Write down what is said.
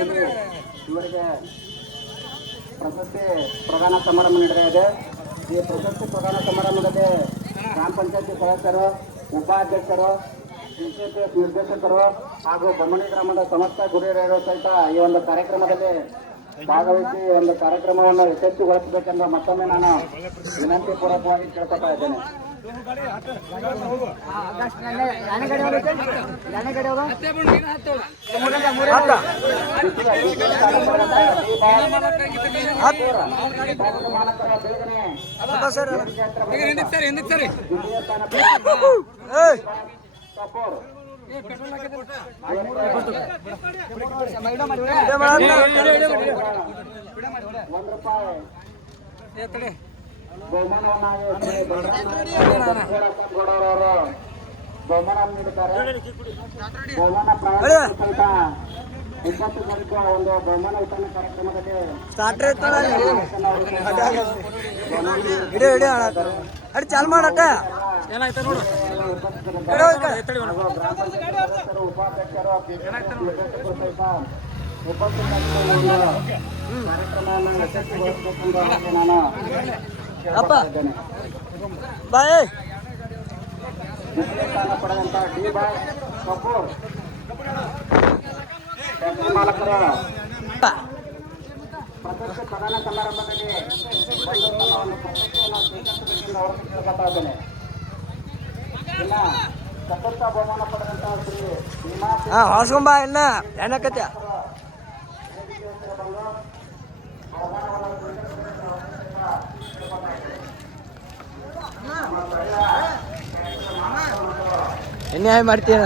ಇವರಿಗೆ ಪ್ರಶಸ್ತಿ ಪ್ರದಾನ ಸಮಾರಂಭ ನಡೆದಿದೆ ಇದೆ. ಈ ಪ್ರಶಸ್ತಿ ಪ್ರದಾನ ಸಮಾರಂಭದಲ್ಲಿ ಗ್ರಾಮ ಪಂಚಾಯತಿ ಸದಸ್ಯರು, ಉಪಾಧ್ಯಕ್ಷರು, ಪಿಸಿಎಸ್ ನಿರ್ದೇಶಕರು ಹಾಗೂ ಬೊಮ್ಮನಿ ಗ್ರಾಮದ ಸಮಸ್ತ ಗುರಿಯರು ಸಹಿತ ಈ ಒಂದು ಕಾರ್ಯಕ್ರಮದಲ್ಲಿ ಭಾಗವಹಿಸಿ ಒಂದು ಕಾರ್ಯಕ್ರಮವನ್ನು ಯಶಸ್ವಿಗೊಳಿಸಬೇಕೆಂದು ಮತ್ತೊಮ್ಮೆ ನಾನು ವಿನಂತಿ ಪೂರ್ವಕವಾಗಿ ಕೇಳ್ಕೊತಾ ಇದ್ದೇನೆ. ಬಹುಮಾನ ನೀಡುತ್ತಾರೆ. ಬಹುಮಾನ ಸಹಿತ 20 ಜನಕ್ಕೆ ಒಂದು ಬಹುಮಾನ ವಿತರಣೆ ಕಾರ್ಯಕ್ರಮದಲ್ಲಿ ಚಾಲು ಮಾಡಟ ಉಪಾಧ್ಯಕ್ಷರು ಸಹಿತ ಕಾರ್ಯಕ್ರಮವನ್ನು ಯಶಸ್ವಿಗೊಳಿಸಬೇಕೆಂದು ನಾನು ಕೇಳಿದ್ದೇನೆ. ಸ್ಥಾನ ಪಡೆದಂತ ಡಿ ಬಾಯ್ ಕಪೂರ್ ಫ್ಯಾಕ್ಟರಿ ಮಾಲಕರ ಪ್ರಶಸ್ತಿ ಪ್ರದಾನ ಸಮಾರಂಭದಲ್ಲಿ ಒಂದು ಪ್ರಶಸ್ತಿಯನ್ನು ಸ್ವೀಕರಿಸಬೇಕೆಂದು ಅವರು ಕೇಳ್ಕೊತಾ ಇದ್ದೇನೆ. ಇನ್ನ ಚತುರ್ಥ ಬಹುಮಾನ ಪಡೆದಂತಹ ಶ್ರೀ ಹೊಸ್ಕೊಂಬ ಇಲ್ಲ ಏನಕತ್ಯ ಎನ್ಯಾಯ ಮಾಡ್ತೀಯ